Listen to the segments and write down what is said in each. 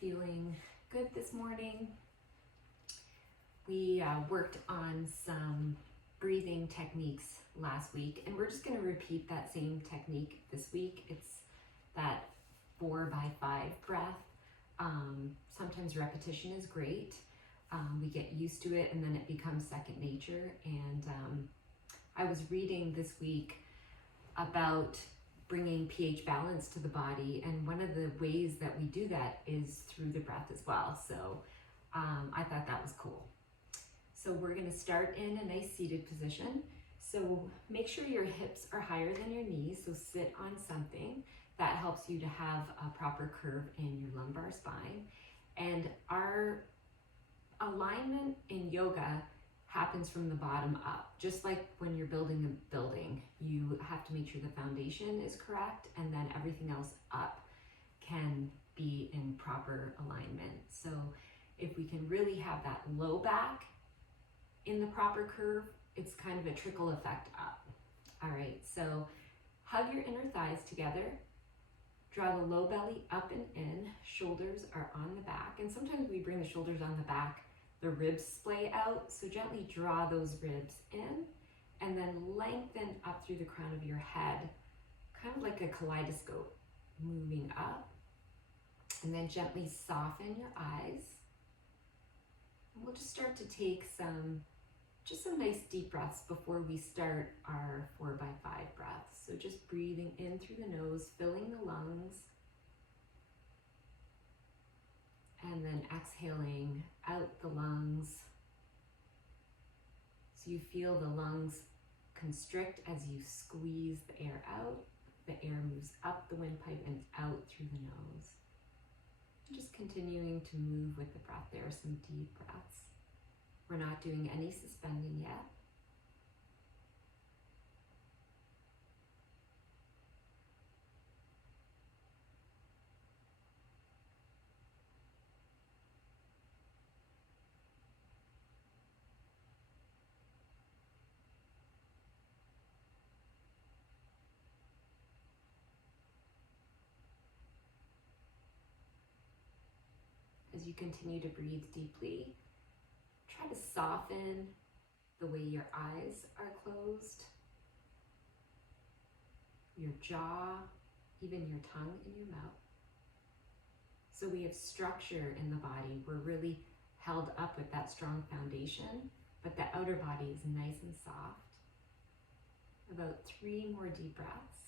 feeling good this morning. We worked on some breathing techniques last week, and we're just going to repeat that same technique this week. It's that 4x5 breath. Sometimes repetition is great. We get used to it and then it becomes second nature. And I was reading this week about bringing pH balance to the body, and one of the ways that we do that is through the breath as well. So I thought that was cool. So we're going to start in a nice seated position. So make sure your hips are higher than your knees, so sit on something. That helps you to have a proper curve in your lumbar spine. And our alignment in yoga happens from the bottom up. Just like when you're building a building, you have to make sure the foundation is correct, and then everything else up can be in proper alignment. So if we can really have that low back in the proper curve, it's kind of a trickle effect up. All right, so hug your inner thighs together. Draw the low belly up and in, shoulders are on the back, and sometimes we bring the shoulders on the back, the ribs splay out, so gently draw those ribs in, and then lengthen up through the crown of your head, kind of like a kaleidoscope, moving up, and then gently soften your eyes. And we'll just start to take some nice deep breaths before we start our 4x5 breaths. So just breathing in through the nose, filling the lungs, and then exhaling out the lungs. So you feel the lungs constrict as you squeeze the air out. The air moves up the windpipe and out through the nose. Just continuing to move with the breath. There are some deep breaths. We're not doing any suspending yet. As you continue to breathe deeply, try to soften the way your eyes are closed, your jaw, even your tongue and your mouth. So we have structure in the body. We're really held up with that strong foundation, but the outer body is nice and soft. About 3 more deep breaths.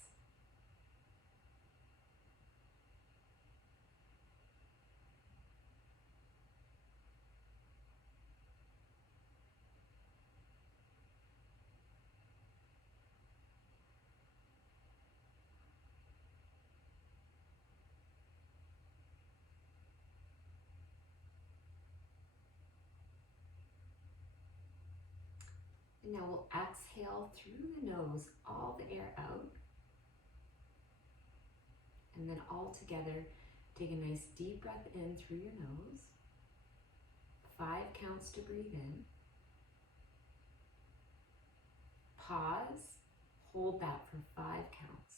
And now we'll exhale through the nose, all the air out. And then all together, take a nice deep breath in through your nose. 5 counts to breathe in. Pause, hold that for 5 counts.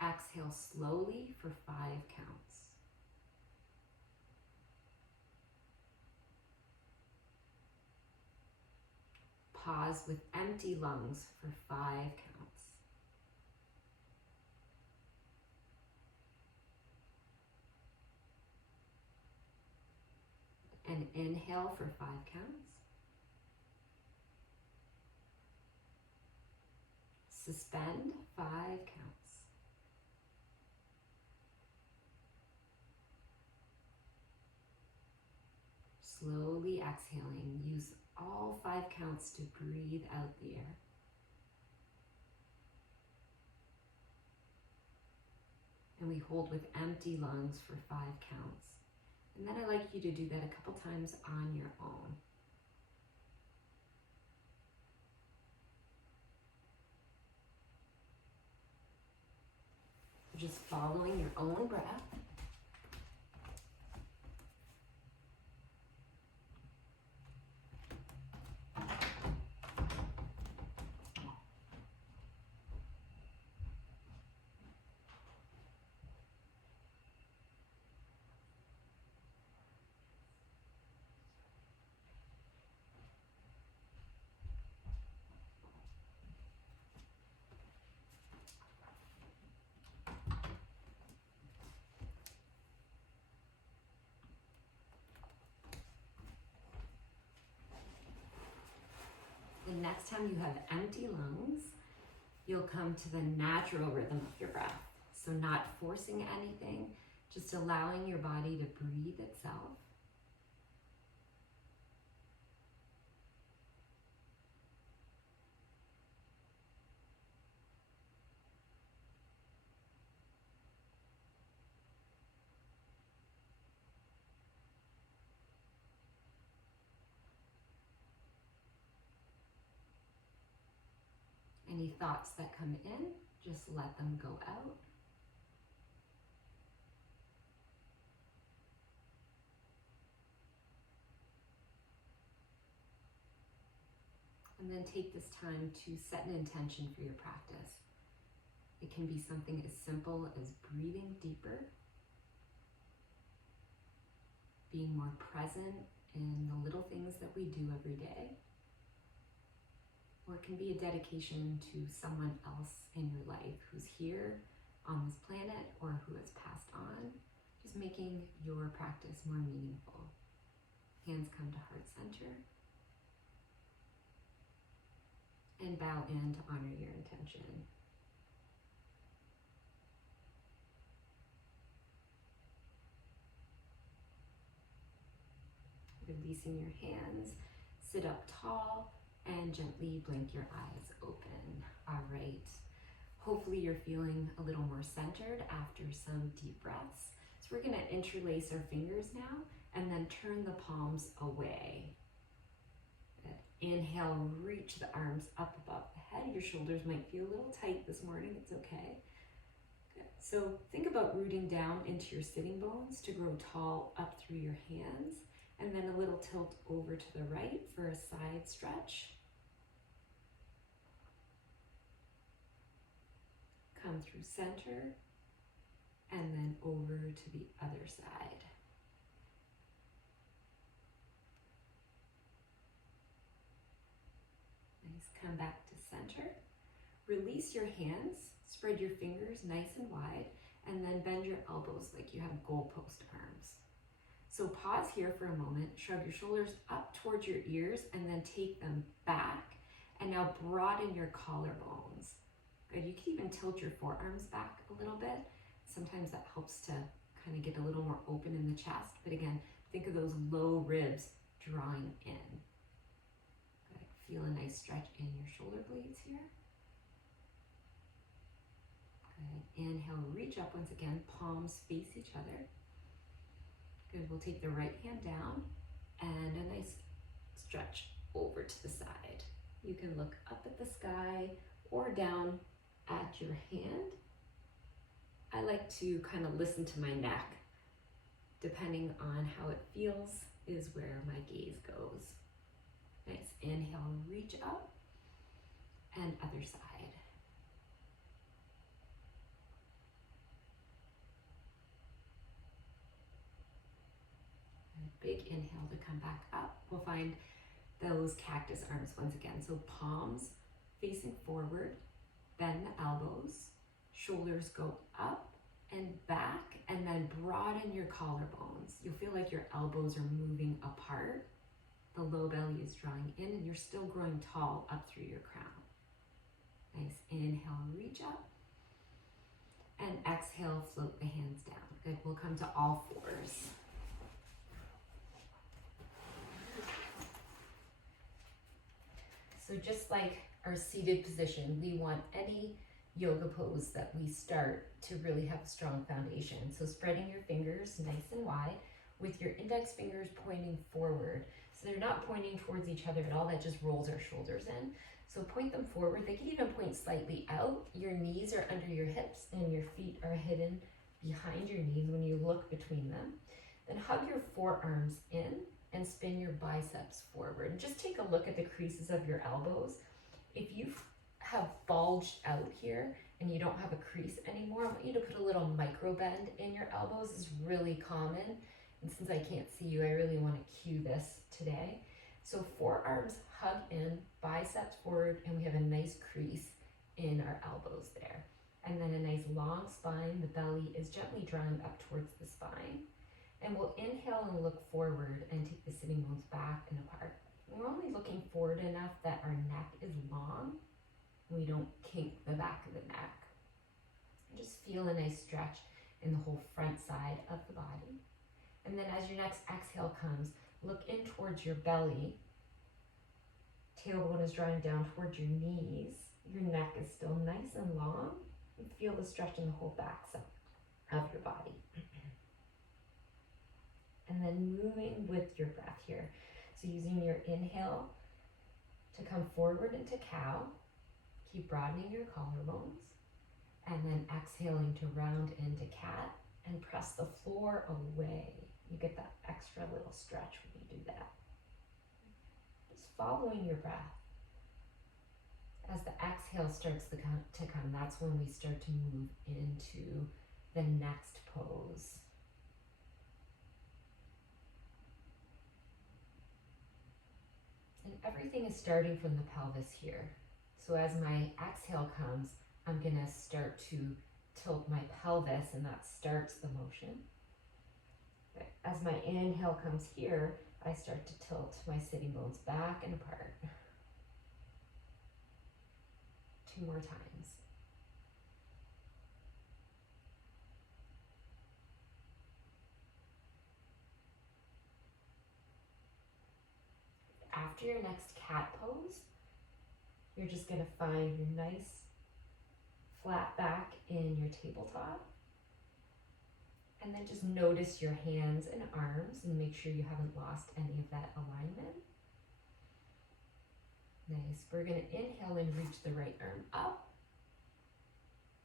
Exhale slowly for 5 counts. Pause with empty lungs for 5 counts. And inhale for 5 counts. Suspend 5 counts. Slowly exhaling. Use all 5 counts to breathe out the air. And we hold with empty lungs for 5 counts. And then I'd like you to do that a couple times on your own. Just following your own breath. next time you have empty lungs, you'll come to the natural rhythm of your breath. So not forcing anything, just allowing your body to breathe itself. Any thoughts that come in, just let them go out. And then take this time to set an intention for your practice. It can be something as simple as breathing deeper, being more present in the little things that we do every day. Or it can be a dedication to someone else in your life who's here on this planet or who has passed on, just making your practice more meaningful. Hands come to heart center. And bow in to honor your intention. Releasing your hands, sit up tall, and gently blink your eyes open. All right. Hopefully you're feeling a little more centered after some deep breaths. So we're gonna interlace our fingers now and then turn the palms away. Good. Inhale, reach the arms up above the head. Your shoulders might feel a little tight this morning, it's okay. Good. So think about rooting down into your sitting bones to grow tall up through your hands, and then a little tilt over to the right for a side stretch. Come through center, and then over to the other side. Nice, come back to center. Release your hands, spread your fingers nice and wide, and then bend your elbows like you have goalpost arms. So pause here for a moment, shrug your shoulders up towards your ears, and then take them back. And now broaden your collarbones. Good, you can even tilt your forearms back a little bit. Sometimes that helps to kind of get a little more open in the chest. But again, think of those low ribs drawing in. Good, feel a nice stretch in your shoulder blades here. Good, inhale, reach up once again, palms face each other. Good, we'll take the right hand down and a nice stretch over to the side. You can look up at the sky or down at your hand. I like to kind of listen to my neck. Depending on how it feels is where my gaze goes. Nice, inhale, reach up, and other side. Big inhale to come back up. We'll find those cactus arms once again. So palms facing forward, bend the elbows, shoulders go up and back, and then broaden your collarbones. You'll feel like your elbows are moving apart. The low belly is drawing in, and you're still growing tall up through your crown. Nice, inhale, reach up, and exhale, float the hands down. Good, we'll come to all fours. So just like our seated position, we want any yoga pose that we start to really have a strong foundation. So spreading your fingers nice and wide with your index fingers pointing forward. So they're not pointing towards each other at all, that just rolls our shoulders in. So point them forward. They can even point slightly out. Your knees are under your hips and your feet are hidden behind your knees when you look between them. Then hug your forearms in and spin your biceps forward. And just take a look at the creases of your elbows. If you have bulged out here and you don't have a crease anymore, I want you to put a little micro bend in your elbows. It's really common. And since I can't see you, I really want to cue this today. So forearms hug in, biceps forward, and we have a nice crease in our elbows there. And then a nice long spine. The belly is gently drawing up towards the spine. And we'll inhale and look forward and take the sitting bones back and apart. We're only looking forward enough that our neck is long. We don't kink the back of the neck. Just feel a nice stretch in the whole front side of the body. And then as your next exhale comes, look in towards your belly. Tailbone is drawing down towards your knees. Your neck is still nice and long. You feel the stretch in the whole back side of your body. And then moving with your breath here. So using your inhale to come forward into cow. Keep broadening your collarbones. And then exhaling to round into cat and press the floor away. You get that extra little stretch when you do that. Just following your breath. As the exhale starts to come, that's when we start to move into the next pose. And everything is starting from the pelvis here. So as my exhale comes, I'm going to start to tilt my pelvis, and that starts the motion. As my inhale comes here, I start to tilt my sitting bones back and apart. 2 more times. After your next cat pose, you're just going to find your nice flat back in your tabletop. And then just notice your hands and arms and make sure you haven't lost any of that alignment. Nice. We're going to inhale and reach the right arm up.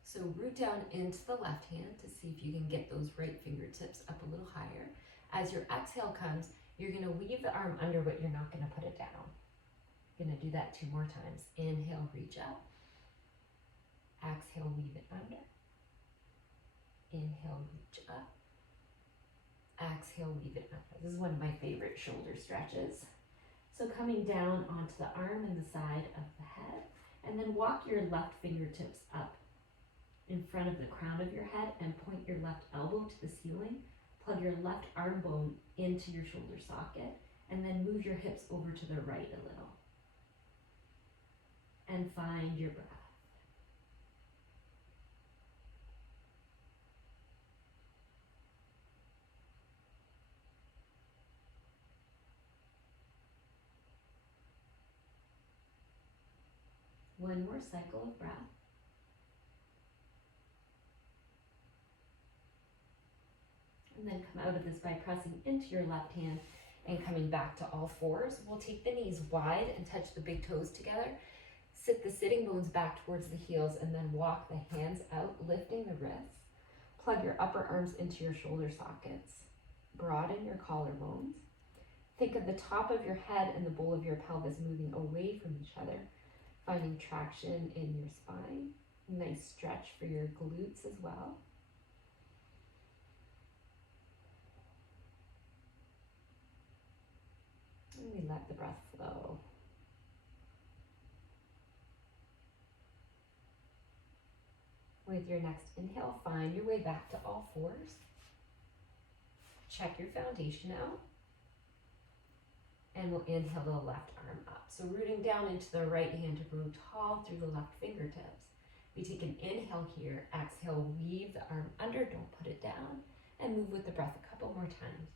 So root down into the left hand to see if you can get those right fingertips up a little higher. As your exhale comes, you're going to weave the arm under, but you're not going to put it down. You're going to do that 2 more times. Inhale, reach up. Exhale, weave it under. Inhale, reach up. Exhale, weave it under. This is one of my favorite shoulder stretches. So coming down onto the arm and the side of the head, and then walk your left fingertips up in front of the crown of your head and point your left elbow to the ceiling. Plug your left arm bone into your shoulder socket, and then move your hips over to the right a little. And find your breath. One more cycle of breath. And then come out of this by pressing into your left hand and coming back to all fours. We'll take the knees wide and touch the big toes together. Sit the sitting bones back towards the heels and then walk the hands out, lifting the wrists. Plug your upper arms into your shoulder sockets. Broaden your collarbones. Think of the top of your head and the bowl of your pelvis moving away from each other, finding traction in your spine. Nice stretch for your glutes as well. And we let the breath flow. With your next inhale, find your way back to all fours. Check your foundation out. And we'll inhale the left arm up. So rooting down into the right hand to grow tall through the left fingertips. We take an inhale here, exhale, weave the arm under, don't put it down, and move with the breath a couple more times.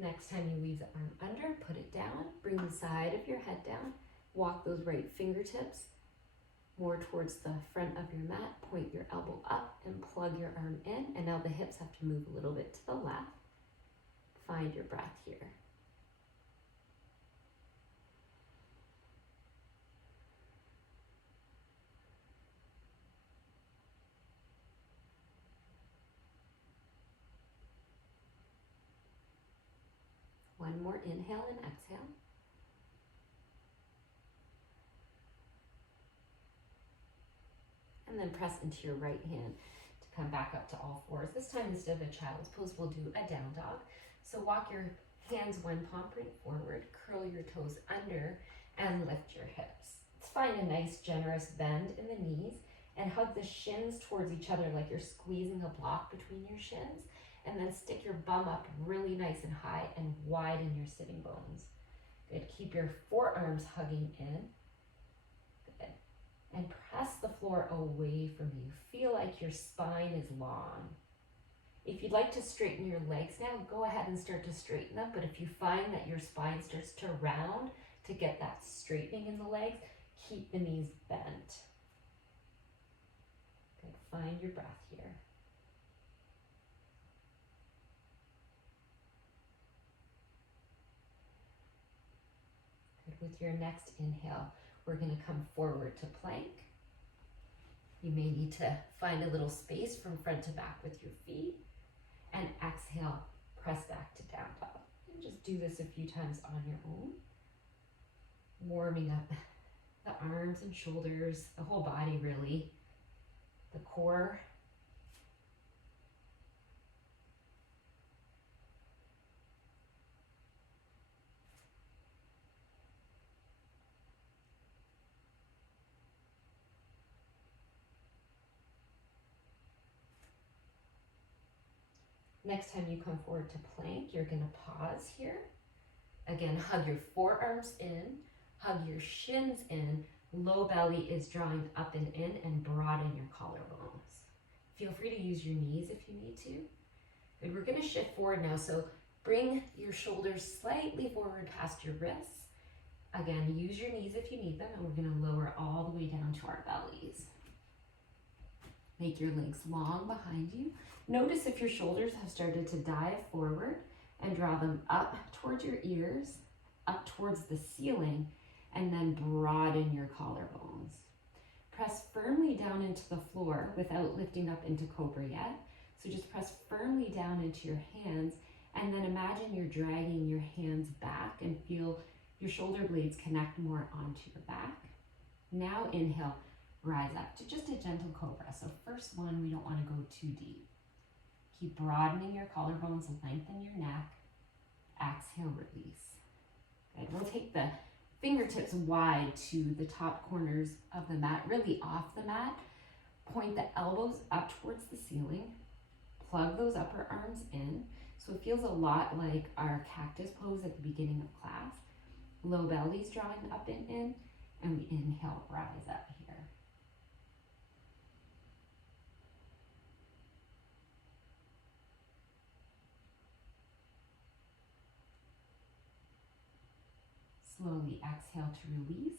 Next time you weave the arm under, put it down, bring the side of your head down, walk those right fingertips more towards the front of your mat, point your elbow up and plug your arm in, and now the hips have to move a little bit to the left. Find your breath here. One more inhale and exhale. And then press into your right hand to come back up to all fours. This time, instead of a child's pose, we'll do a down dog. So walk your hands one palm print forward, curl your toes under, and lift your hips. Let's find a nice generous bend in the knees and hug the shins towards each other like you're squeezing a block between your shins. And then stick your bum up really nice and high and widen your sitting bones. Good. Keep your forearms hugging in. Good. And press the floor away from you. Feel like your spine is long. If you'd like to straighten your legs now, go ahead and start to straighten them. But if you find that your spine starts to round to get that straightening in the legs, keep the knees bent. Good. Find your breath here. Good. With your next inhale, we're going to come forward to plank. You may need to find a little space from front to back with your feet. And exhale, press back to down dog. And just do this a few times on your own. Warming up the arms and shoulders, the whole body really, the core. Next time you come forward to plank, you're going to pause here. Again, hug your forearms in, hug your shins in. Low belly is drawing up and in, and broaden your collarbones. Feel free to use your knees if you need to. Good. We're going to shift forward now. So bring your shoulders slightly forward past your wrists. Again, use your knees if you need them, and we're going to lower all the way down to our bellies. Make your legs long behind you. Notice if your shoulders have started to dive forward, and draw them up towards your ears, up towards the ceiling, and then broaden your collarbones. Press firmly down into the floor without lifting up into cobra yet. So just press firmly down into your hands, and then imagine you're dragging your hands back and feel your shoulder blades connect more onto your back. Now inhale, rise up to just a gentle cobra. So first one, we don't want to go too deep. Keep broadening your collarbones, lengthen your neck. Exhale, release. Good. We'll take the fingertips wide to the top corners of the mat, really off the mat. Point the elbows up towards the ceiling. Plug those upper arms in. So it feels a lot like our cactus pose at the beginning of class. Low belly's drawing up and in, and we inhale, rise up here. Slowly exhale to release.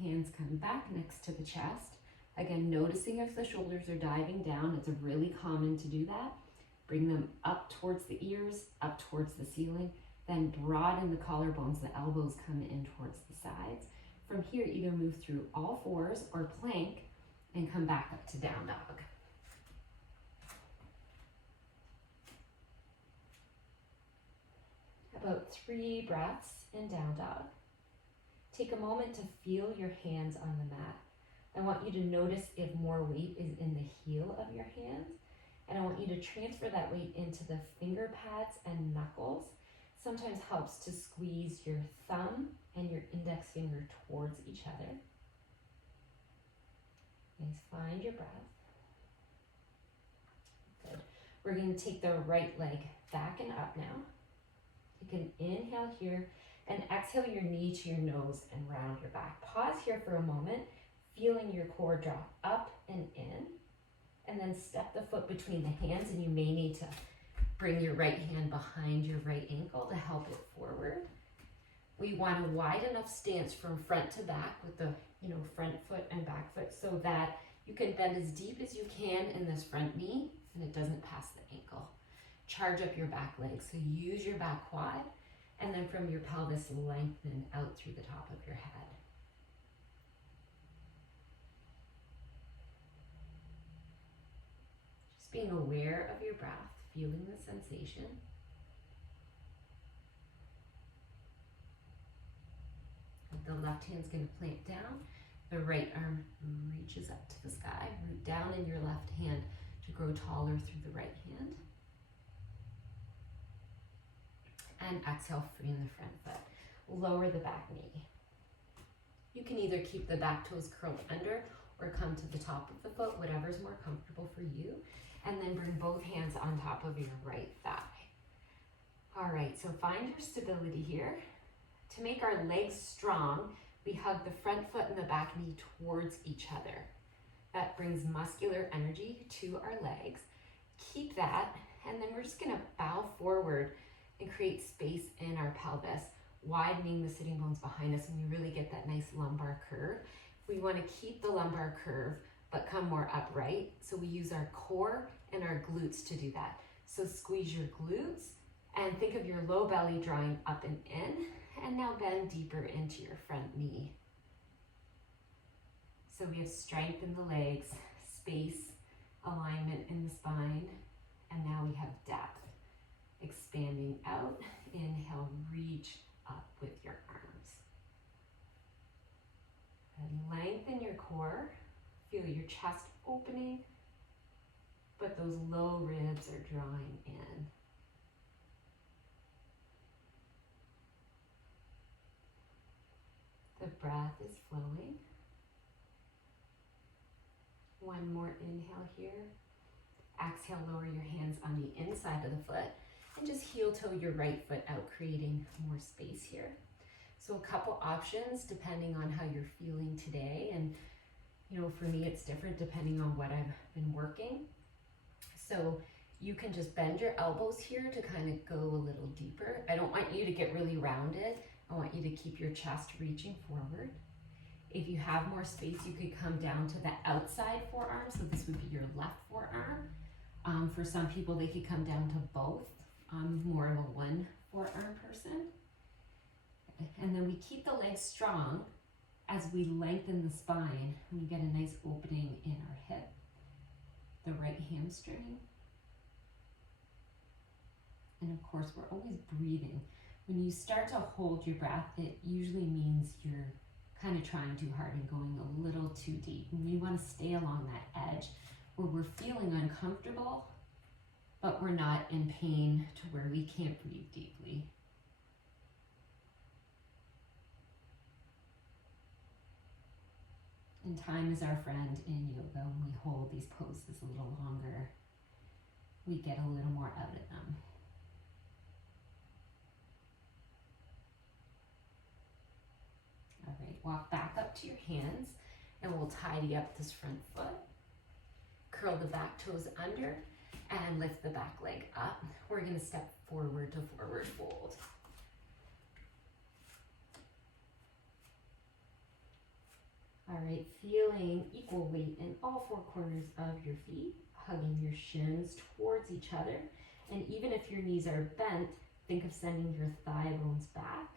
Hands come back next to the chest. Again, noticing if the shoulders are diving down. It's really common to do that. Bring them up towards the ears, up towards the ceiling. Then broaden the collarbones. The elbows come in towards the sides. From here, either move through all fours or plank and come back up to down dog. About 3 breaths in down dog. Take a moment to feel your hands on the mat. I want you to notice if more weight is in the heel of your hands, and I want you to transfer that weight into the finger pads and knuckles. Sometimes helps to squeeze your thumb and your index finger towards each other. Nice, find your breath. Good. We're going to take the right leg back and up now. You can inhale here and exhale your knee to your nose and round your back. Pause here for a moment, feeling your core draw up and in, and then step the foot between the hands, and you may need to bring your right hand behind your right ankle to help it forward. We want a wide enough stance from front to back with the front foot and back foot so that you can bend as deep as you can in this front knee and it doesn't pass the ankle. Charge up your back leg, so use your back quad, and then from your pelvis, lengthen out through the top of your head. Just being aware of your breath, feeling the sensation. The left hand's going to plant down. The right arm reaches up to the sky. Root down in your left hand to grow taller through the right hand. And exhale, free in the front foot. Lower the back knee. You can either keep the back toes curled under or come to the top of the foot, whatever's more comfortable for you. And then bring both hands on top of your right thigh. All right, so find your stability here. To make our legs strong, we hug the front foot and the back knee towards each other. That brings muscular energy to our legs. Keep that, and then we're just gonna bow forward and create space in our pelvis, widening the sitting bones behind us, and you really get that nice lumbar curve. We wanna keep the lumbar curve, but come more upright. So we use our core and our glutes to do that. So squeeze your glutes and think of your low belly drawing up and in, and now bend deeper into your front knee. So we have strength in the legs, space, alignment in the spine, and now we have depth. Expanding out, inhale, reach up with your arms. And lengthen your core, feel your chest opening, but those low ribs are drawing in. The breath is flowing. One more inhale here. Exhale, lower your hands on the inside of the foot and just heel toe your right foot out, creating more space here. So a couple options depending on how you're feeling today. And you know, for me, it's different depending on what I've been working. So you can just bend your elbows here to kind of go a little deeper. I don't want you to get really rounded. I want you to keep your chest reaching forward. If you have more space, you could come down to the outside forearm. So this would be your left forearm. For some people, they could come down to both. I'm more of a one forearm person. And then we keep the legs strong as we lengthen the spine. We get a nice opening in our hip, the right hamstring. And of course, we're always breathing. When you start to hold your breath, it usually means you're kind of trying too hard and going a little too deep. And we want to stay along that edge where we're feeling uncomfortable, but we're not in pain to where we can't breathe deeply. And time is our friend in yoga. When we hold these poses a little longer, we get a little more out of them. All right, walk back up to your hands and we'll tidy up this front foot. Curl the back toes under and lift the back leg up. We're gonna step forward to forward fold. All right, feeling equal weight in all four corners of your feet, hugging your shins towards each other. And even if your knees are bent, think of sending your thigh bones back.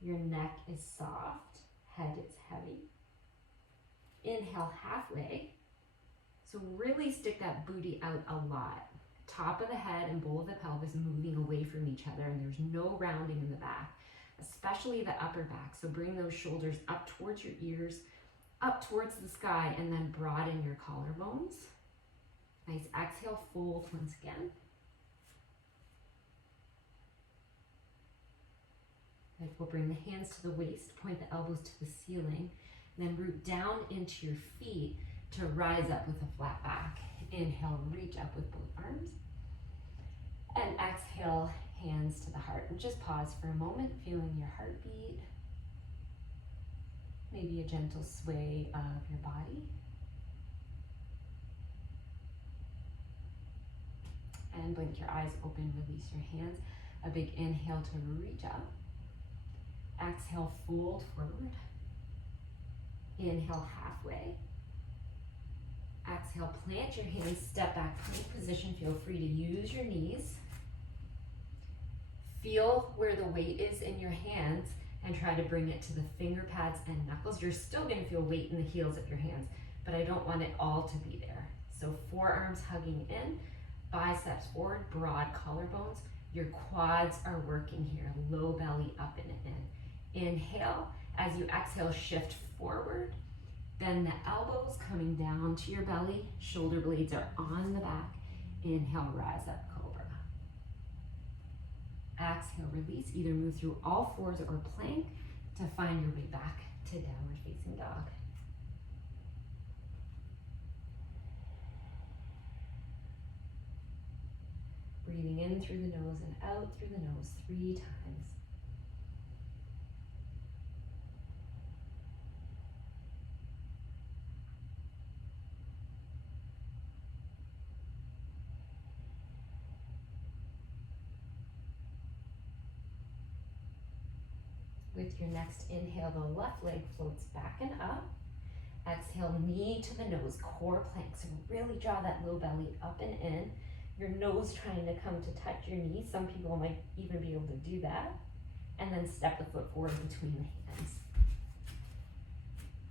Your neck is soft, head is heavy. Inhale halfway. So really stick that booty out a lot. Top of the head and bowl of the pelvis moving away from each other, and there's no rounding in the back, especially the upper back. So bring those shoulders up towards your ears, up towards the sky, and then broaden your collarbones. Nice exhale, fold once again. Good. We'll bring the hands to the waist, point the elbows to the ceiling, and then root down into your feet to rise up with a flat back. Inhale, reach up with both arms. And exhale, hands to the heart. And just pause for a moment, feeling your heartbeat. Maybe a gentle sway of your body. And blink your eyes open, release your hands. A big inhale to reach up. Exhale, fold forward. Inhale, halfway. Exhale, plant your hands, step back, plank position. Feel free to use your knees. Feel where the weight is in your hands and try to bring it to the finger pads and knuckles. You're still gonna feel weight in the heels of your hands, but I don't want it all to be there. So forearms hugging in, biceps forward, broad collarbones. Your quads are working here, low belly up and in. Inhale, as you exhale, shift forward. Bend the elbows coming down to your belly. Shoulder blades are on the back. Inhale, rise up, cobra. Exhale, release. Either move through all fours or plank to find your way back to downward facing dog. in through the nose and out through the nose 3 times. With your next inhale, the left leg floats back and up. Exhale, knee to the nose, core plank. So really draw that low belly up and in. Your nose trying to come to touch your knee. Some people might even be able to do that. And then step the foot forward between the hands.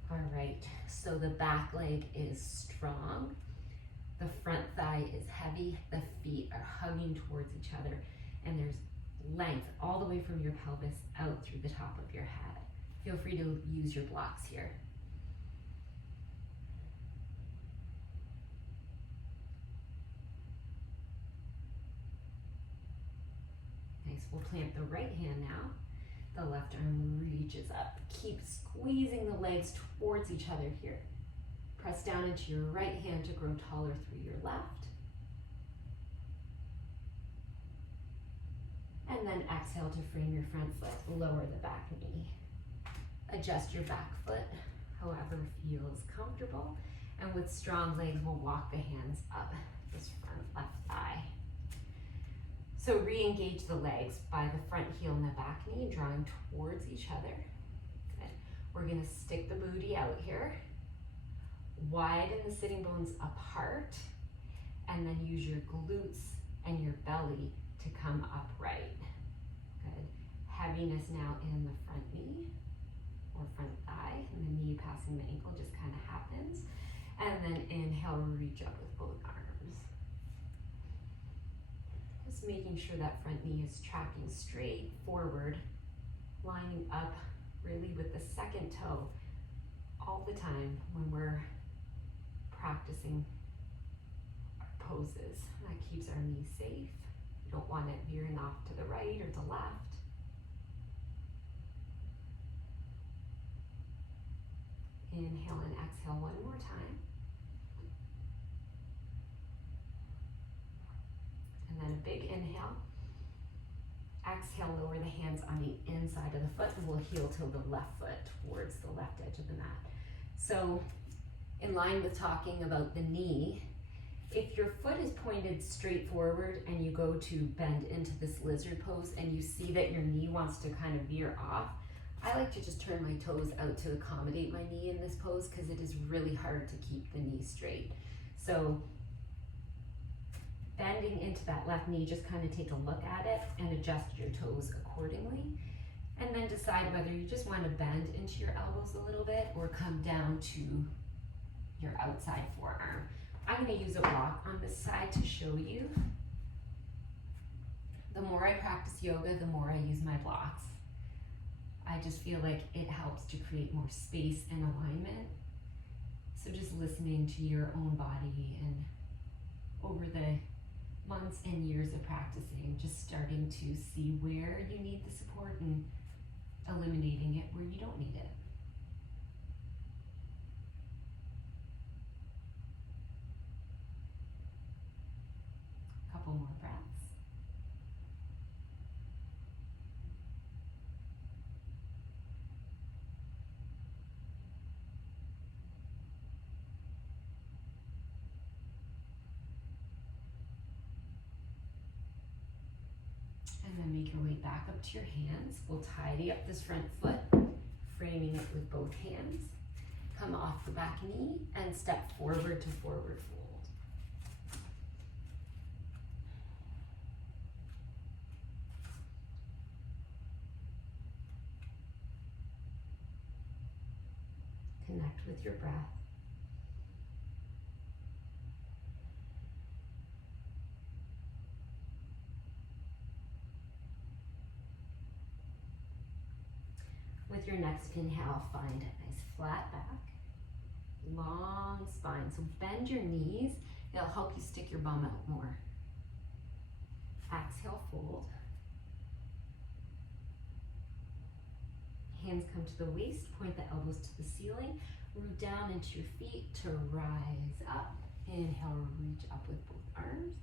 All right, so the back leg is strong. The front thigh is heavy. The feet are hugging towards each other. And there's length all the way from your pelvis out through the top of your head. Feel free to use your blocks here. Nice, we'll plant the right hand now. The left arm reaches up. Keep squeezing the legs towards each other here. Press down into your right hand to grow taller through your left. And then exhale to frame your front foot, lower the back knee. Adjust your back foot, however feels comfortable. And with strong legs, we'll walk the hands up this front left thigh. So re-engage the legs by the front heel and the back knee, drawing towards each other. Good. We're gonna stick the booty out here. Widen the sitting bones apart, and then use your glutes and your belly to come upright. Good. Heaviness now in the front knee or front thigh, and the knee passing the ankle just kind of happens. And then inhale, reach up with both arms. Just making sure that front knee is tracking straight forward, lining up really with the second toe all the time when we're practicing our poses. That keeps our knee safe. You don't want it veering off to the right or the left. Inhale and exhale one more time. And then a big inhale. Exhale, lower the hands on the inside of the foot, and we'll heel till the left foot towards the left edge of the mat. So in line with talking about the knee, if your foot is pointed straight forward and you go to bend into this lizard pose and you see that your knee wants to kind of veer off, I like to just turn my toes out to accommodate my knee in this pose because it is really hard to keep the knee straight. So bending into that left knee, just kind of take a look at it and adjust your toes accordingly. And then decide whether you just want to bend into your elbows a little bit or come down to your outside forearm. I'm going to use a block on this side to show you. The more I practice yoga, the more I use my blocks. I just feel like it helps to create more space and alignment. So just listening to your own body, and over the months and years of practicing, just starting to see where you need the support and eliminating it where you don't need it. Couple more breaths. And then make your way back up to your hands. We'll tidy up this front foot, framing it with both hands. Come off the back knee and step forward to forward fold. Connect with your breath. With your next inhale, find a nice flat back, long spine. So bend your knees. It'll help you stick your bum out more. Exhale, fold. Hands come to the waist, point the elbows to the ceiling, root down into your feet to rise up. Inhale, reach up with both arms.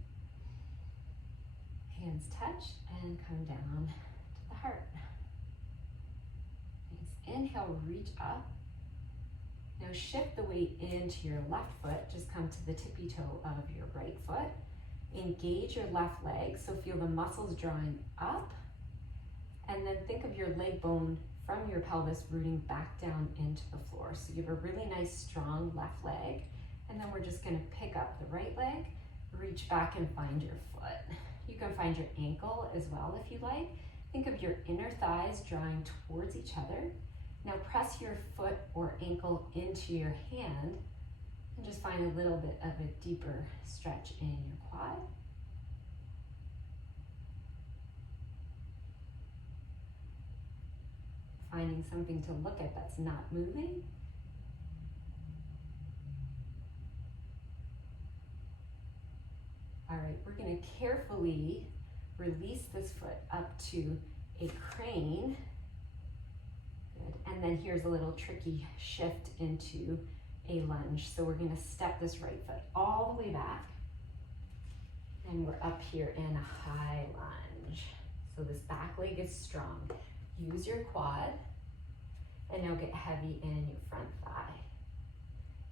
Hands touch and come down to the heart. Nice. Inhale, reach up. Now shift the weight into your left foot. Just come to the tippy toe of your right foot. Engage your left leg, so feel the muscles drawing up. And then think of your leg bone from your pelvis rooting back down into the floor. So you have a really nice strong left leg. And then we're just gonna pick up the right leg, reach back and find your foot. You can find your ankle as well if you like. Think of your inner thighs drawing towards each other. Now press your foot or ankle into your hand and just find a little bit of a deeper stretch in your quad. Finding something to look at that's not moving. All right, we're going to carefully release this foot up to a crane. Good. And then here's a little tricky shift into a lunge. So we're going to step this right foot all the way back. And we're up here in a high lunge. So this back leg is strong. Use your quad. And now get heavy in your front thigh.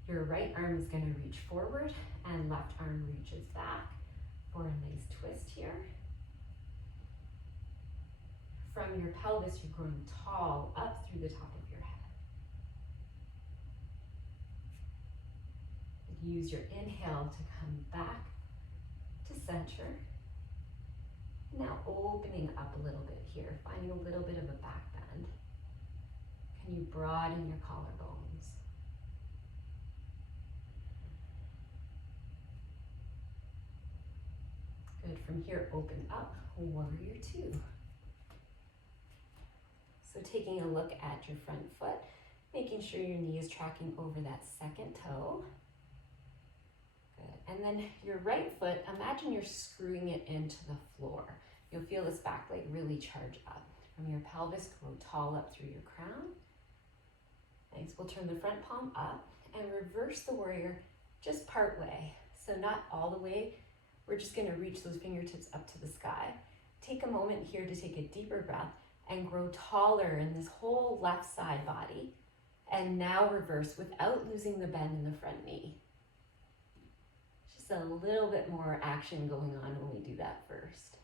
Your right arm is going to reach forward and left arm reaches back for a nice twist here. From your pelvis, you're growing tall up through the top of your head. Use your inhale to come back to center. Now opening up a little bit here, finding a little bit of a back bend. Can you broaden your collarbones? Good. From here, open up, warrior two. So taking a look at your front foot, making sure your knee is tracking over that second toe. Good. And then your right foot, imagine you're screwing it into the floor. You'll feel this back leg really charge up. From your pelvis, grow tall up through your crown. Nice. We'll turn the front palm up and reverse the warrior just part way. So not all the way. We're just going to reach those fingertips up to the sky. Take a moment here to take a deeper breath and grow taller in this whole left side body. And now reverse without losing the bend in the front knee. Just a little bit more action going on when we do that first.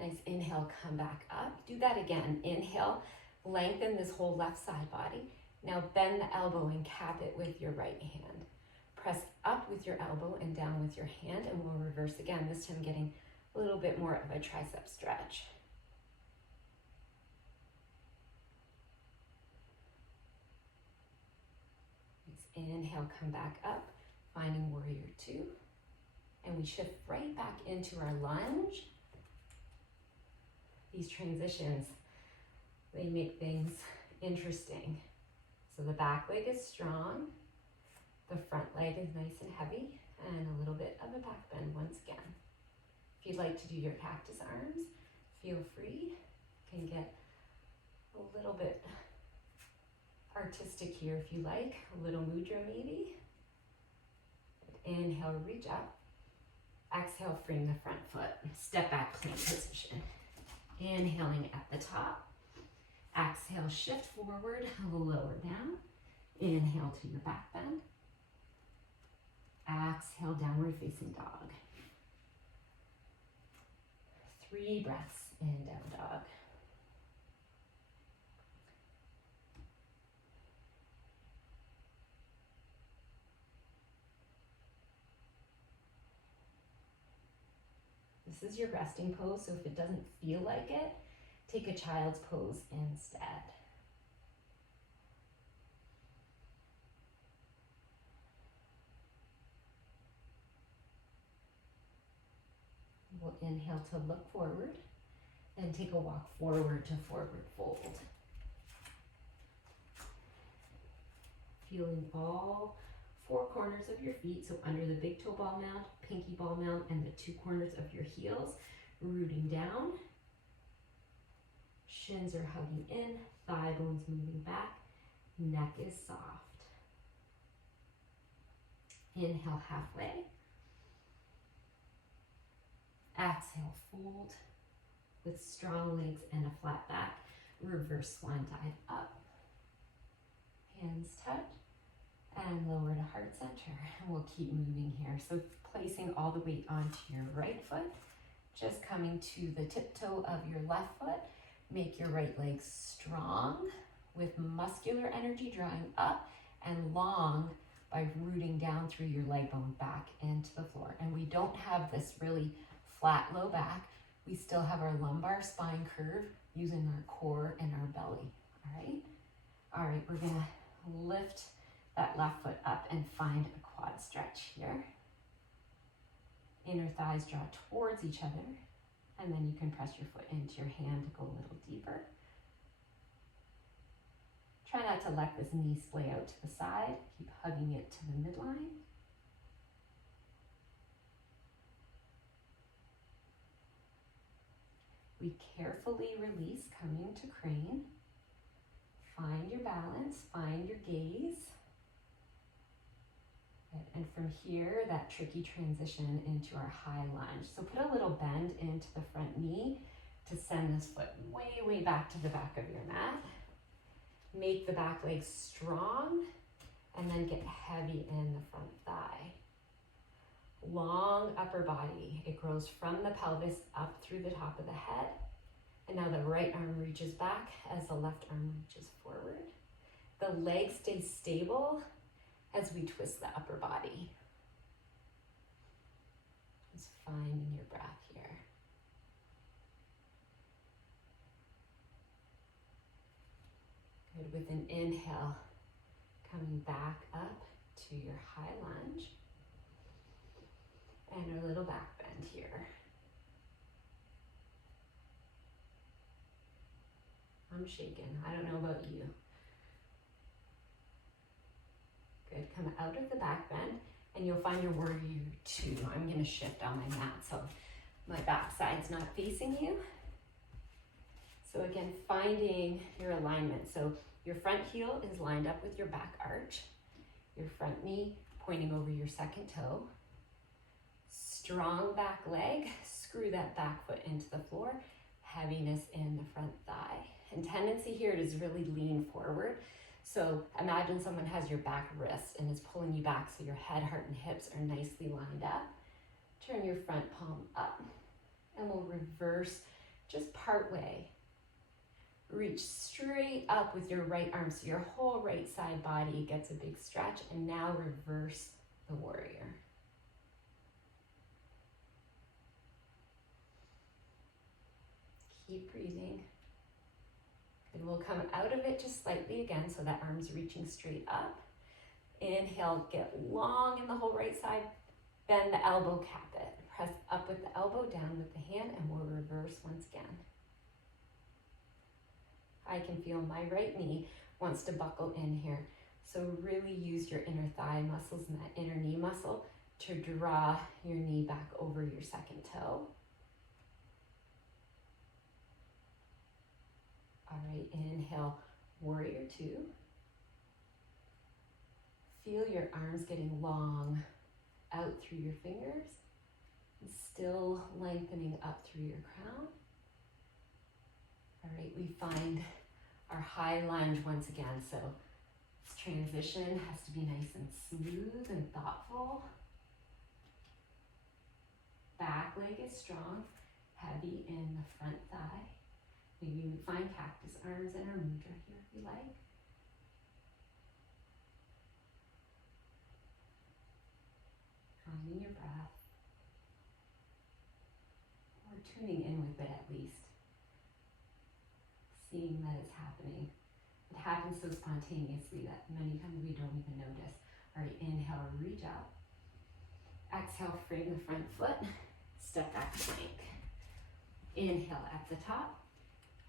Nice. Inhale, come back up. Do that again. Inhale, lengthen this whole left side body. Now bend the elbow and cap it with your right hand. Press up with your elbow and down with your hand, and we'll reverse again, this time getting a little bit more of a tricep stretch. Nice. Inhale, come back up, finding warrior two. And we shift right back into our lunge. These transitions, they make things interesting. So the back leg is strong. The front leg is nice and heavy, and a little bit of a back bend once again. If you'd like to do your cactus arms, feel free. You can get a little bit artistic here if you like, a little mudra maybe. Inhale, reach up. Exhale, frame the front foot. Step back, plank position. Inhaling at the top. Exhale, shift forward, lower down. Inhale to your back bend. Exhale, downward facing dog. 3 breaths in down dog. This is your resting pose, so if it doesn't feel like it, take a child's pose instead. We'll inhale to look forward, then take a walk forward to forward fold. Feeling all 4 corners of your feet, so under the big toe ball mound, pinky ball mound, and the 2 corners of your heels, rooting down. Shins are hugging in, thigh bones moving back, neck is soft. Inhale halfway. Exhale, fold with strong legs and a flat back. Reverse swan dive up. Hands touch and lower to heart center. And we'll keep moving here. So placing all the weight onto your right foot, just coming to the tiptoe of your left foot. Make your right leg strong with muscular energy drawing up and long by rooting down through your leg bone back into the floor. And we don't have this really flat low back. We still have our lumbar spine curve using our core and our belly, all right? All right, we're gonna lift that left foot up and find a quad stretch here. Inner thighs draw towards each other, and then you can press your foot into your hand to go a little deeper. Try not to let this knee splay out to the side. Keep hugging it to the midline. We carefully release, coming to crane. Find your balance, find your gaze. Good. And from here, that tricky transition into our high lunge. So put a little bend into the front knee to send this foot way, way back to the back of your mat. Make the back leg strong and then get heavy in the front thigh. Long upper body. It grows from the pelvis up through the top of the head. And now the right arm reaches back as the left arm reaches forward. The legs stay stable as we twist the upper body. Just finding your breath here. Good. With an inhale, coming back up to your high lunge. And our little back bend here. I'm shaking. I don't know about you. Good. Come out of the back bend and you'll find your warrior two. I'm going to shift on my mat so my back side's not facing you. So again, finding your alignment. So your front heel is lined up with your back arch. Your front knee pointing over your second toe. Strong back leg. Screw that back foot into the floor. Heaviness in the front thigh. And tendency here is really lean forward. So imagine someone has your back wrist and is pulling you back so your head, heart, and hips are nicely lined up. Turn your front palm up and we'll reverse just part way. Reach straight up with your right arm so your whole right side body gets a big stretch, and now reverse the warrior. Keep breathing. And we'll come out of it just slightly again so that arm's reaching straight up. Inhale, get long in the whole right side. Bend the elbow, cap it. Press up with the elbow, down with the hand, and we'll reverse once again. I can feel my right knee wants to buckle in here. So really use your inner thigh muscles and that inner knee muscle to draw your knee back over your second toe. All right, inhale, warrior two. Feel your arms getting long out through your fingers and still lengthening up through your crown. All right, we find our high lunge once again. So this transition has to be nice and smooth and thoughtful. Back leg is strong, heavy in the front thigh. Maybe we find cactus arms in our mudra here if you like. Finding your breath. Or tuning in with it at least. Seeing that it's happening. It happens so spontaneously that many times we don't even notice. All right, inhale, reach up. Exhale, frame the front foot. Step back plank. Inhale at the top.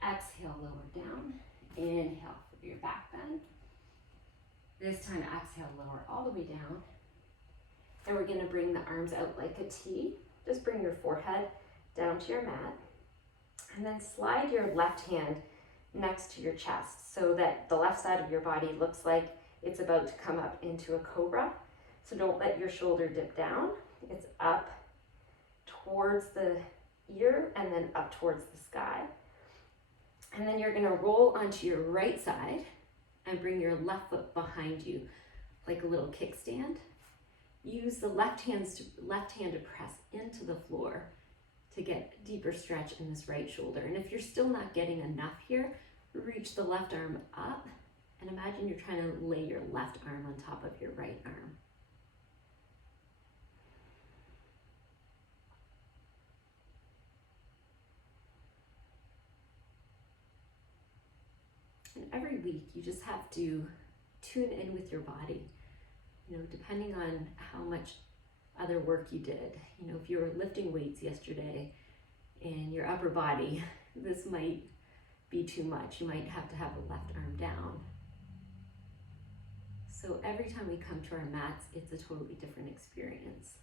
Exhale, lower down. Inhale for your back bend. This time, exhale, lower all the way down. And we're gonna bring the arms out like a T. Just bring your forehead down to your mat. And then slide your left hand next to your chest so that the left side of your body looks like it's about to come up into a cobra. So don't let your shoulder dip down. It's up towards the ear and then up towards the sky. And then you're gonna roll onto your right side and bring your left foot behind you like a little kickstand. Use the left hand to press into the floor to get deeper stretch in this right shoulder. And if you're still not getting enough here, reach the left arm up and imagine you're trying to lay your left arm on top of your right arm. And every week you just have to tune in with your body, you know, depending on how much other work you did. You know, if you were lifting weights yesterday in your upper body, this might be too much. You might have to have the left arm down. So every time we come to our mats, it's a totally different experience.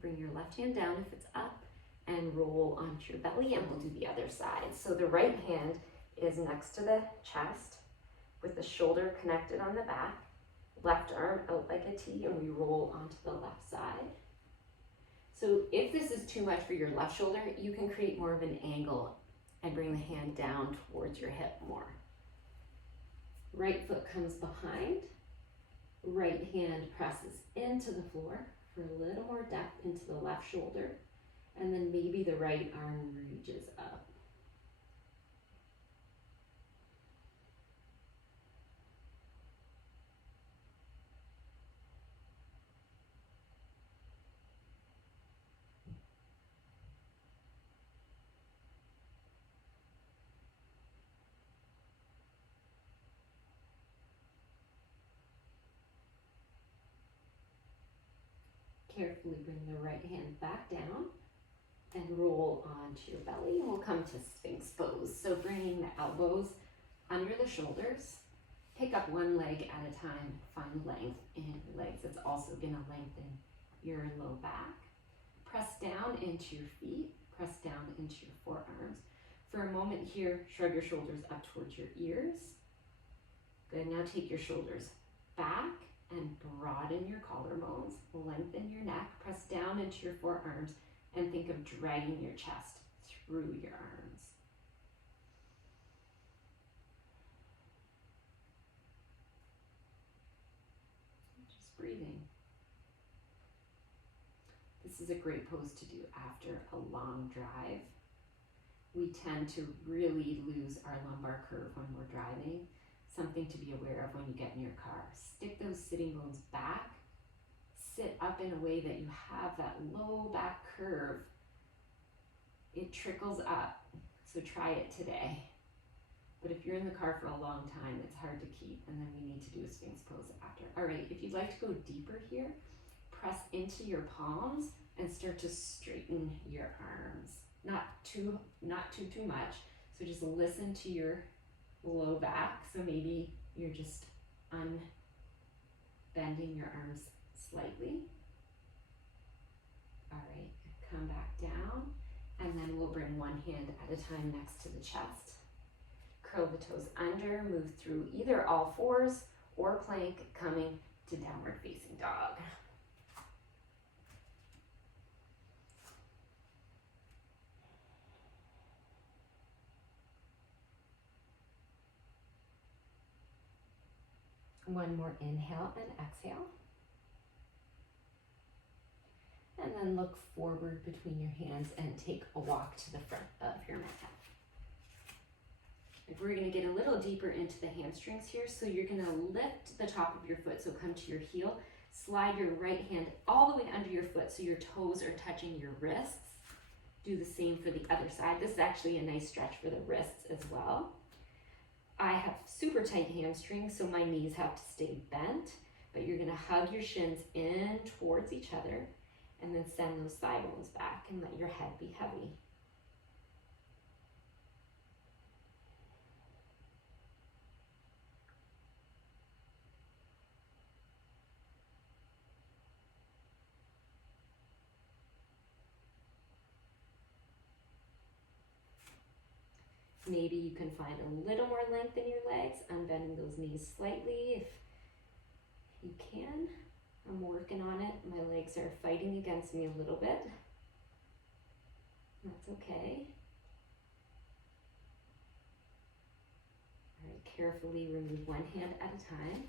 Bring your left hand down if it's up and roll onto your belly, and we'll do the other side. So the right hand is next to the chest with the shoulder connected on the back, left arm out like a T, and we roll onto the left side. So if this is too much for your left shoulder, you can create more of an angle and bring the hand down towards your hip more. Right foot comes behind, right hand presses into the floor for a little more depth into the left shoulder, and then maybe the right arm reaches up. Carefully bring the right hand back down and roll onto your belly, and we'll come to Sphinx pose. So bringing the elbows under the shoulders, pick up one leg at a time, find length in your legs. It's also gonna lengthen your low back. Press down into your feet, press down into your forearms. For a moment here, shrug your shoulders up towards your ears. Good, now take your shoulders back and broaden your collarbones, lengthen your neck, press down into your forearms, and think of dragging your chest through your arms. Just breathing. This is a great pose to do after a long drive. We tend to really lose our lumbar curve when we're driving. Something to be aware of when you get in your car. Stick those sitting bones back. Sit up in a way that you have that low back curve. It trickles up, so try it today. But if you're in the car for a long time, it's hard to keep, and then we need to do a Sphinx pose after. All right, if you'd like to go deeper here, press into your palms and start to straighten your arms. Not too much. So just listen to your low back. So maybe you're just unbending your arms slightly. All right, come back down, and then we'll bring one hand at a time next to the chest. Curl the toes under, move through either all fours or plank, coming to downward facing dog. One more inhale and exhale. And then look forward between your hands and take a walk to the front of your mat. If we're gonna get a little deeper into the hamstrings here, so you're gonna lift the top of your foot, so come to your heel, slide your right hand all the way under your foot so your toes are touching your wrists. Do the same for the other side. This is actually a nice stretch for the wrists as well. I have super tight hamstrings, so my knees have to stay bent, but you're gonna hug your shins in towards each other and then send those thigh bones back and let your head be heavy. Maybe you can find a little more length in your legs, unbending those knees slightly if you can. I'm working on it. My legs are fighting against me a little bit. That's okay. All right, carefully remove one hand at a time.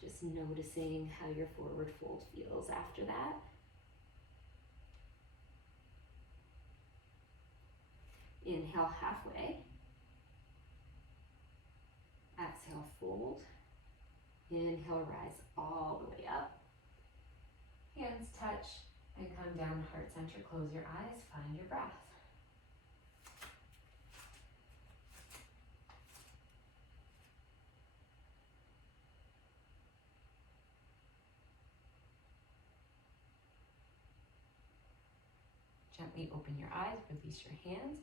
Just noticing how your forward fold feels after that. Inhale halfway. Exhale, fold. Inhale, rise all the way up. Hands touch and come down, heart center. Close your eyes, find your breath. Gently open your eyes, release your hands.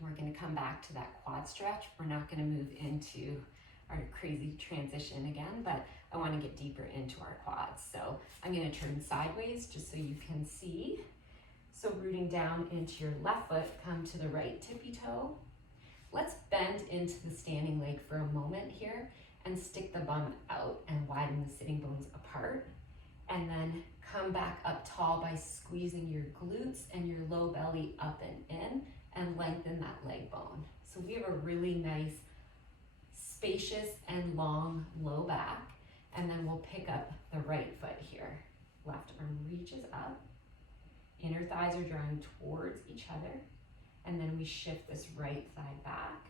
We're going to come back to that quad stretch. We're not going to move into our crazy transition again, but I want to get deeper into our quads. So I'm going to turn sideways just so you can see. So rooting down into your left foot, come to the right tippy toe. Let's bend into the standing leg for a moment here and stick the bum out and widen the sitting bones apart. And then come back up tall by squeezing your glutes and your low belly up and in, and lengthen that leg bone. So we have a really nice, spacious and long low back. And then we'll pick up the right foot here. Left arm reaches up. Inner thighs are drawing towards each other. And then we shift this right thigh back.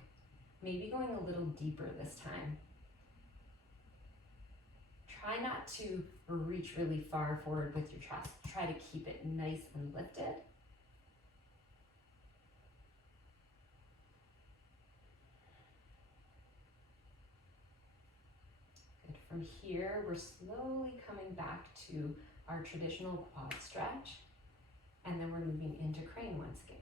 Maybe going a little deeper this time. Try not to reach really far forward with your chest. Try to keep it nice and lifted. Good. From here, we're slowly coming back to our traditional quad stretch. And then we're moving into crane once again.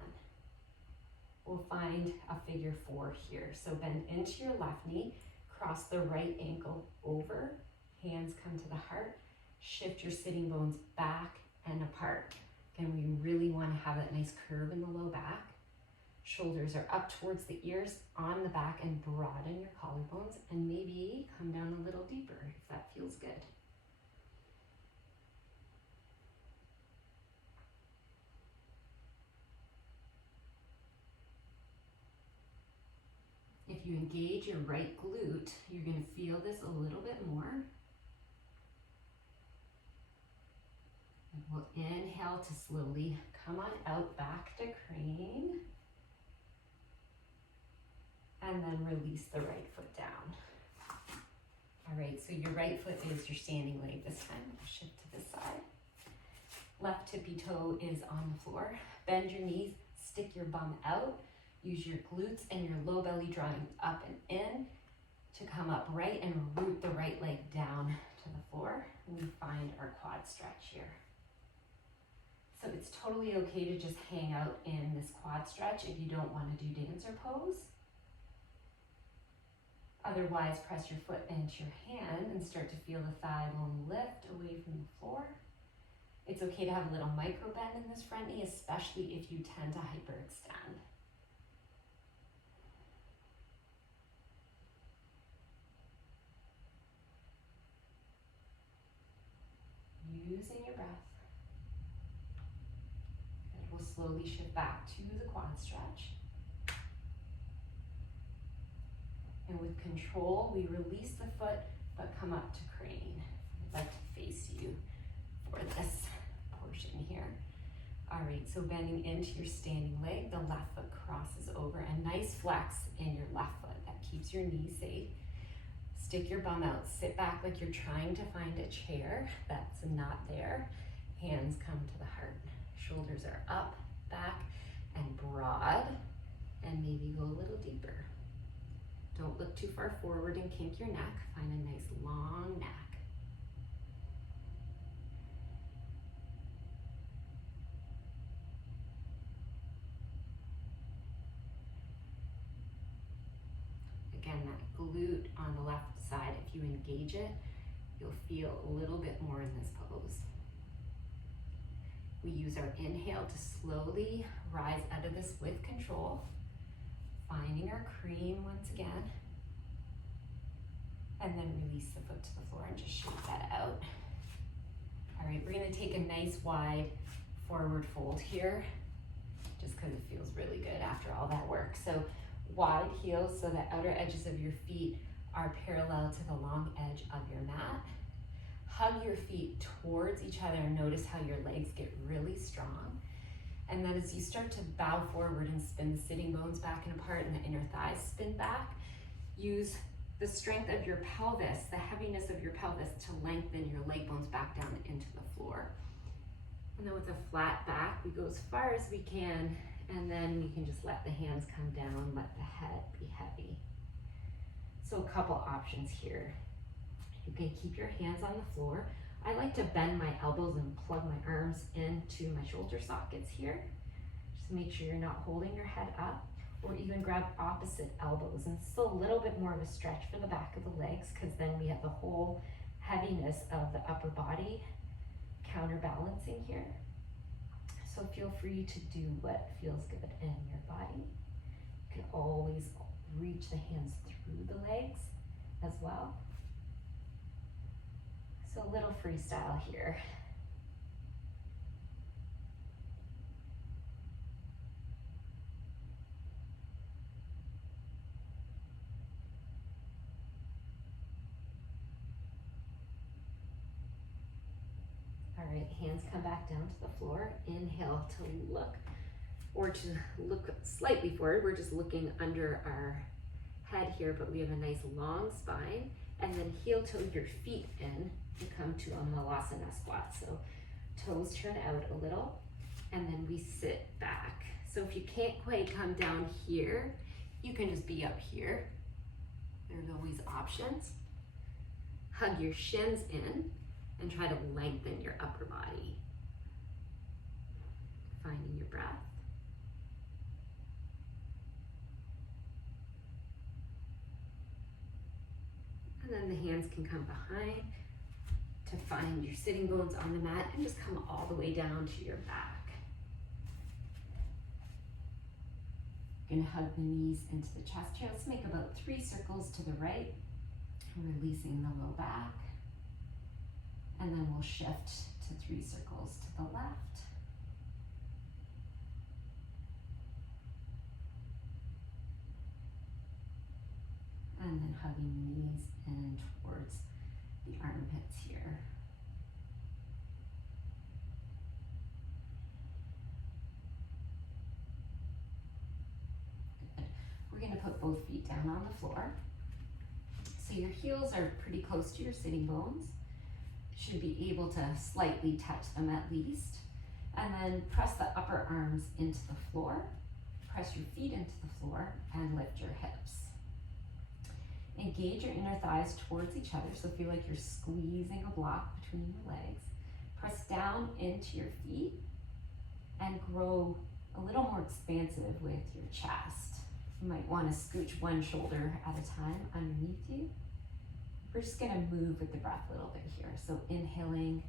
We'll find a figure 4 here. So bend into your left knee, cross the right ankle over, hands come to the heart, shift your sitting bones back and apart. Again, we really want to have that nice curve in the low back. Shoulders are up towards the ears, on the back, and broaden your collarbones, and maybe come down a little deeper if that feels good. If you engage your right glute, you're going to feel this a little bit more. And we'll inhale to slowly come on out back to crane. And then release the right foot down. All right, so your right foot is your standing leg this time. We'll shift to this side. Left tippy toe is on the floor. Bend your knees, stick your bum out. Use your glutes and your low belly drawing up and in to come up right and root the right leg down to the floor. And we find our quad stretch here. So it's totally okay to just hang out in this quad stretch if you don't want to do dancer pose. Otherwise, press your foot into your hand and start to feel the thigh bone lift away from the floor. It's okay to have a little micro bend in this front knee, especially if you tend to hyperextend. Using your breath. And we'll slowly shift back to the quad stretch. And with control, we release the foot, but come up to crane. I'd like to face you for this portion here. All right, so bending into your standing leg, the left foot crosses over. A nice flex in your left foot. That keeps your knees safe. Stick your bum out, sit back like you're trying to find a chair that's not there. Hands come to the heart. Shoulders are up, back, and broad, and maybe go a little deeper. Don't look too far forward and kink your neck. Find a nice long neck. Again, that glute on the left side, if you engage it, you'll feel a little bit more in this pose. We use our inhale to slowly rise out of this with control, finding our crane once again, and then release the foot to the floor and just shake that out. All right, we're gonna take a nice wide forward fold here. just because it feels really good after all that work. So wide heels so the outer edges of your feet are parallel to the long edge of your mat. Hug your feet towards each other and notice how your legs get really strong. And then as you start to bow forward and spin the sitting bones back and apart and the inner thighs spin back, use the strength of your pelvis, the heaviness of your pelvis to lengthen your leg bones back down into the floor. And then with a flat back, we go as far as we can, and then we can just let the hands come down, let the head be heavy. So a couple options here. You can keep your hands on the floor. I like to bend my elbows and plug my arms into my shoulder sockets here. Just make sure you're not holding your head up, or even grab opposite elbows. And still a little bit more of a stretch for the back of the legs, because then we have the whole heaviness of the upper body counterbalancing here. So feel free to do what feels good in your body. You can always reach the hands through the legs as well. So a little freestyle here. All right, hands come back down to the floor. Inhale to look, or to look slightly forward. We're just looking under our head here, but we have a nice long spine. And then heel toe your feet in to come to a malasana squat. So toes turn out a little, and then we sit back. So if you can't quite come down here, you can just be up here. There's always options. Hug your shins in and try to lengthen your upper body. Finding your breath. And then the hands can come behind to find your sitting bones on the mat and just come all the way down to your back. You're gonna hug the knees into the chest here. Let's make about 3 circles to the right, releasing the low back. And then we'll shift to 3 circles to the left. And then hugging the knees in towards the armpits here. Good. We're going to put both feet down on the floor. So your heels are pretty close to your sitting bones. Should be able to slightly touch them at least. And then press the upper arms into the floor. Press your feet into the floor and lift your hips. Engage your inner thighs towards each other, so feel like you're squeezing a block between your legs. Press down into your feet and grow a little more expansive with your chest. You might want to scooch one shoulder at a time underneath you. We're just going to move with the breath a little bit here. So exhaling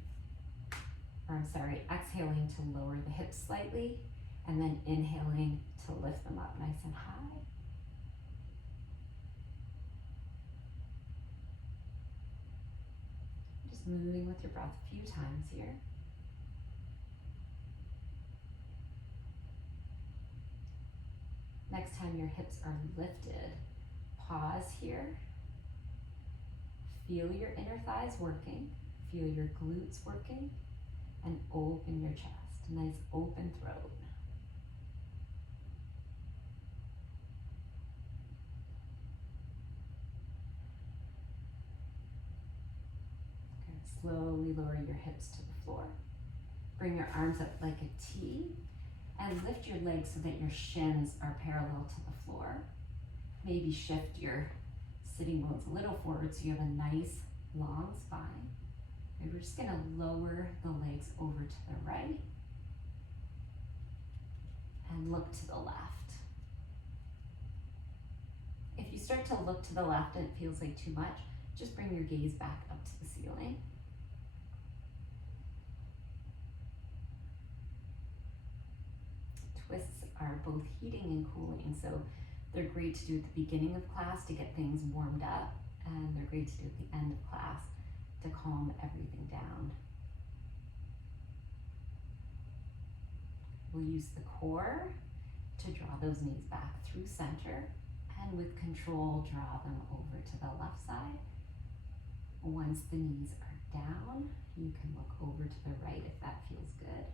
to lower the hips slightly, and then inhaling to lift them up nice and high. Moving with your breath a few times here. Next time your hips are lifted, pause here. Feel your inner thighs working, feel your glutes working, and open your chest. A nice open throat. Slowly lower your hips to the floor. Bring your arms up like a T and lift your legs so that your shins are parallel to the floor. Maybe shift your sitting bones a little forward so you have a nice long spine. And we're just going to lower the legs over to the right and look to the left. If you start to look to the left and it feels like too much, just bring your gaze back up to the ceiling. Twists are both heating and cooling, so they're great to do at the beginning of class to get things warmed up, and they're great to do at the end of class to calm everything down. We'll use the core to draw those knees back through center, and with control, draw them over to the left side. Once the knees are down, you can look over to the right if that feels good.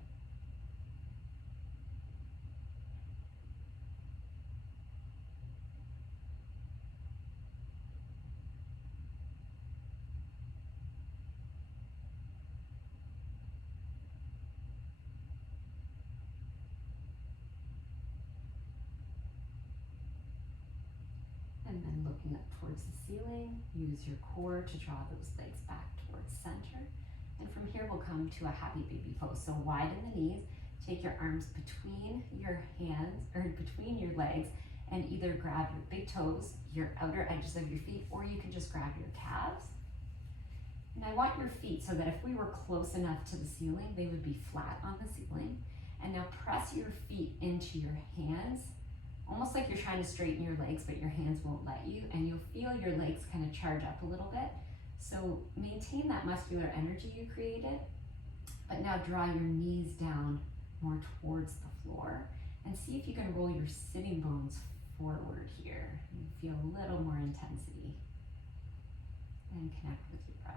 And then looking up towards the ceiling, use your core to draw those legs back towards center. And from here, we'll come to a happy baby pose. So widen the knees, take your arms between your hands, or between your legs, and either grab your big toes, your outer edges of your feet, or you can just grab your calves. And I want your feet so that if we were close enough to the ceiling, they would be flat on the ceiling. And now press your feet into your hands, almost like you're trying to straighten your legs, but your hands won't let you, and you'll feel your legs kind of charge up a little bit. So maintain that muscular energy you created, but now draw your knees down more towards the floor, and see if you can roll your sitting bones forward here. You feel a little more intensity, and connect with your breath.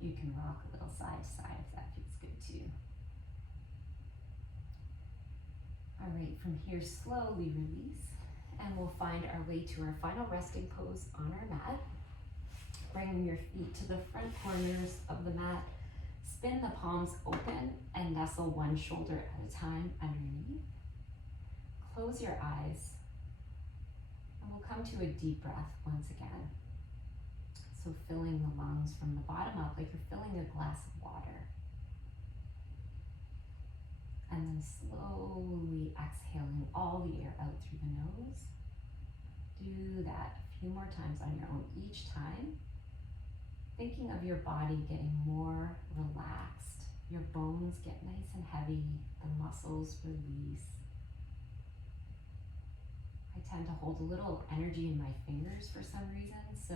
You can rock a little side to side if that feels good too. All right, from here, slowly release, and we'll find our way to our final resting pose on our mat. Bring your feet to the front corners of the mat. Spin the palms open and nestle one shoulder at a time underneath. Close your eyes, and we'll come to a deep breath once again. So filling the lungs from the bottom up like you're filling a glass of water. And then slowly exhaling all the air out through the nose. Do that a few more times on your own each time. Thinking of your body getting more relaxed. Your bones get nice and heavy, the muscles release. I tend to hold a little energy in my fingers for some reason, so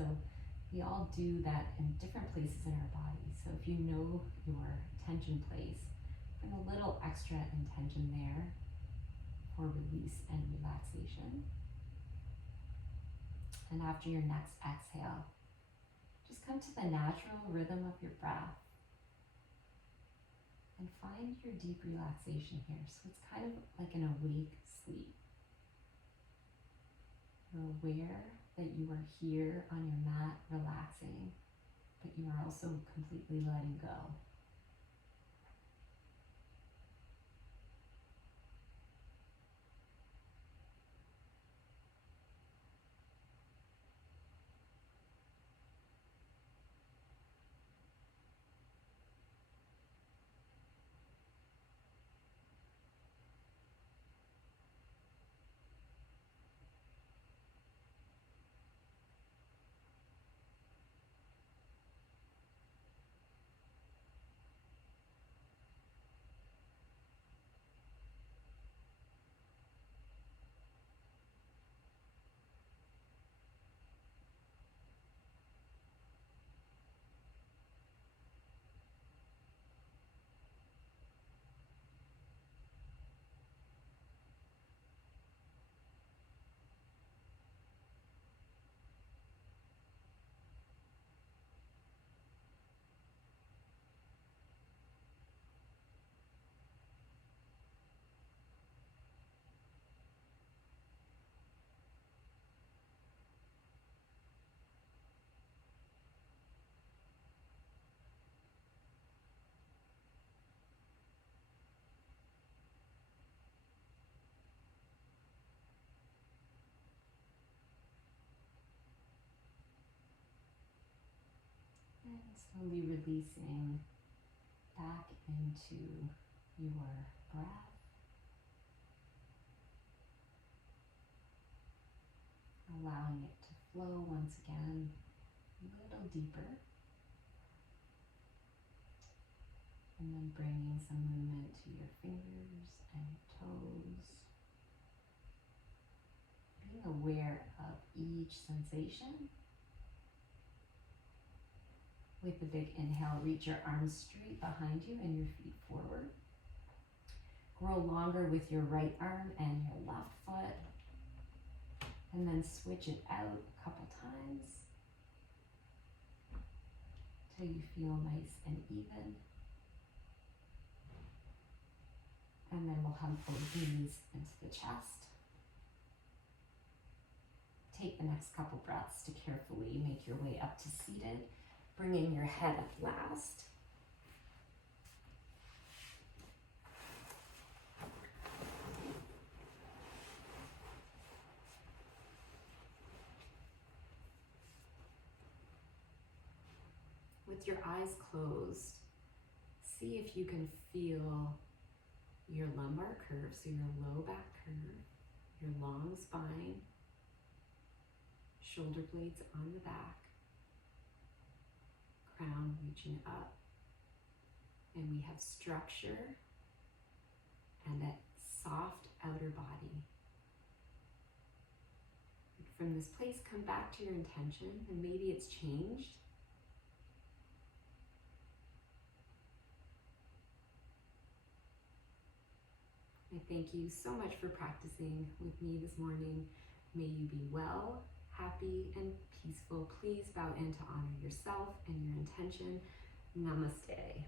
we all do that in different places in our body. So if you know your tension place, bring a little extra intention there for release and relaxation. And after your next exhale, just come to the natural rhythm of your breath and find your deep relaxation here. So it's kind of like an awake sleep. You're aware that you are here on your mat relaxing, but you are also completely letting go. And slowly releasing back into your breath. Allowing it to flow once again a little deeper. And then bringing some movement to your fingers and your toes. Being aware of each sensation. With a big inhale, reach your arms straight behind you and your feet forward. Grow longer with your right arm and your left foot. And then switch it out a couple times till you feel nice and even. And then we'll hug both knees into the chest. Take the next couple breaths to carefully make your way up to seated, bringing your head up last. With your eyes closed, see if you can feel your lumbar curve, so your low back curve, your long spine, shoulder blades on the back, crown reaching up, and we have structure and a soft outer body. From this place, come back to your intention, and maybe it's changed. I thank you so much for practicing with me this morning. May you be well, happy, and peaceful. Please bow in to honor yourself and your intention. Namaste.